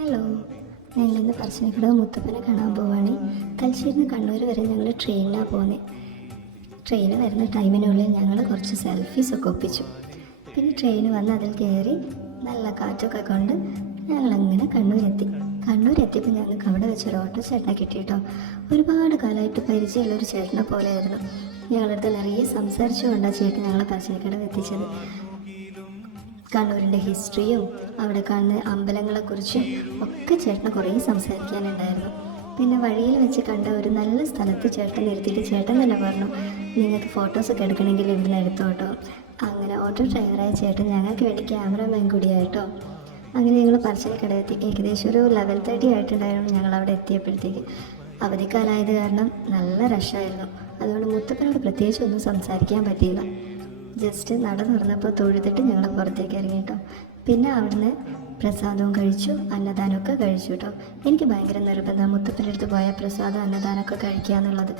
Hello, ഞങ്ങളിന്ന് പറശ്ശിനിക്കടവ് മുത്തപ്പനെ കാണാൻ പോവുകയാണ്. തലശ്ശേരിയിൽ നിന്ന് കണ്ണൂർ വരെ ഞങ്ങൾ ട്രെയിനിലാണ് പോകുന്നത്. ട്രെയിൻ വരുന്ന ടൈമിനുള്ളിൽ ഞങ്ങൾ കുറച്ച് സെൽഫീസൊക്കെ ഒപ്പിച്ചു. പിന്നെ ട്രെയിൻ വന്ന് അതിൽ കയറി നല്ല കാറ്റൊക്കെ കൊണ്ട് ഞങ്ങളങ്ങനെ കണ്ണൂരെത്തിയപ്പോൾ ഞങ്ങൾക്ക് അവിടെ വെച്ചൊരു ഓട്ടോ ചേട്ടനെ കിട്ടിയിട്ടോ. ഒരുപാട് കാലമായിട്ട് പരിചയമുള്ളൊരു ചേട്ടനെ പോലെയായിരുന്നു. ഞങ്ങളടുത്ത് നിറയെ സംസാരിച്ചുകൊണ്ടാണ് ചേട്ടൻ ഞങ്ങളെ പറശ്ശിനിക്കടവ് എത്തിച്ചത്. കണ്ണൂരിൻ്റെ ഹിസ്റ്ററിയും അവിടെ കാണുന്ന അമ്പലങ്ങളെക്കുറിച്ചും ഒക്കെ ചേട്ടന് കുറേ സംസാരിക്കാനുണ്ടായിരുന്നു. പിന്നെ വഴിയിൽ വെച്ച് കണ്ട ഒരു നല്ല സ്ഥലത്ത് ചേട്ടൻ നിർത്തിയിട്ട് ചേട്ടൻ തന്നെ പറഞ്ഞു, നിങ്ങൾക്ക് ഫോട്ടോസൊക്കെ എടുക്കണമെങ്കിൽ ഇവിടുന്ന് എടുത്തോ കേട്ടോ. അങ്ങനെ ഓട്ടോ ഡ്രൈവറായ ചേട്ടൻ ഞങ്ങൾക്ക് വേണ്ടി ക്യാമറമാൻ കൂടിയായിട്ടോ. അങ്ങനെ ഞങ്ങൾ പറശ്ശിനിക്കടവ് എത്തി. ഏകദേശം ഒരു 11:30 ആയിട്ടുണ്ടായിരുന്നു ഞങ്ങൾ അവിടെ എത്തിയപ്പോഴത്തേക്ക്. അവധിക്കാലമായത് കാരണം നല്ല റഷായിരുന്നു. അതുകൊണ്ട് മുത്തപ്പനോട് പ്രത്യേകിച്ച് ഒന്നും സംസാരിക്കാൻ പറ്റിയില്ല. ജസ്റ്റ് നട തുറന്നപ്പോൾ തൊഴുതിട്ട് ഞങ്ങൾ പുറത്തേക്ക് ഇറങ്ങി കേട്ടോ. പിന്നെ അവിടുന്ന് പ്രസാദവും കഴിച്ചു, അന്നദാനമൊക്കെ കഴിച്ചു കേട്ടോ. എനിക്ക് ഭയങ്കര നിർബന്ധം മുത്തപ്പൻ്റെ അടുത്ത് പോയാൽ പ്രസാദം അന്നദാനമൊക്കെ കഴിക്കുക എന്നുള്ളത്.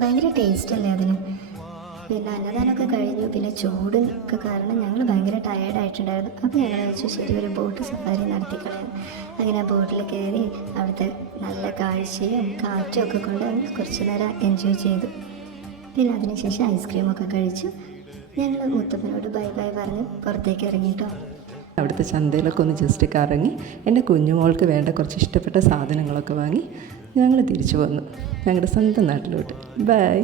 ഭയങ്കര ടേസ്റ്റ് അല്ലേ അതിന്. പിന്നെ അന്നദാനമൊക്കെ കഴിഞ്ഞു. പിന്നെ ചൂടൊക്കെ കാരണം ഞങ്ങൾ ഭയങ്കര ടയേർഡായിട്ടുണ്ടായിരുന്നു. അപ്പോൾ ഞങ്ങൾ വെച്ചു ശരി ഒരു ബോട്ട് സഫാരി നടത്തിക്കളയാം. അങ്ങനെ ആ ബോട്ടിൽ കയറി അവിടുത്തെ നല്ല കാഴ്ചയും കാറ്റും ഒക്കെ കൊണ്ട് കുറച്ച് നേരം എൻജോയ് ചെയ്തു. പിന്നെ അതിനുശേഷം ഐസ്ക്രീമൊക്കെ കഴിച്ചു ഞങ്ങൾ മുത്തപ്പനോട് ബൈ ബൈ പറഞ്ഞ് പുറത്തേക്ക് ഇറങ്ങിയിട്ടോ. അവിടുത്തെ ചന്തയിലൊക്കെ ഒന്ന് ജസ്റ്റ് കറങ്ങി എൻ്റെ കുഞ്ഞുമോൾക്ക് വേണ്ട കുറച്ച് ഇഷ്ടപ്പെട്ട സാധനങ്ങളൊക്കെ വാങ്ങി ഞങ്ങൾ തിരിച്ചു വന്നു ഞങ്ങളുടെ സ്വന്തം നാട്ടിലോട്ട്. ബൈ.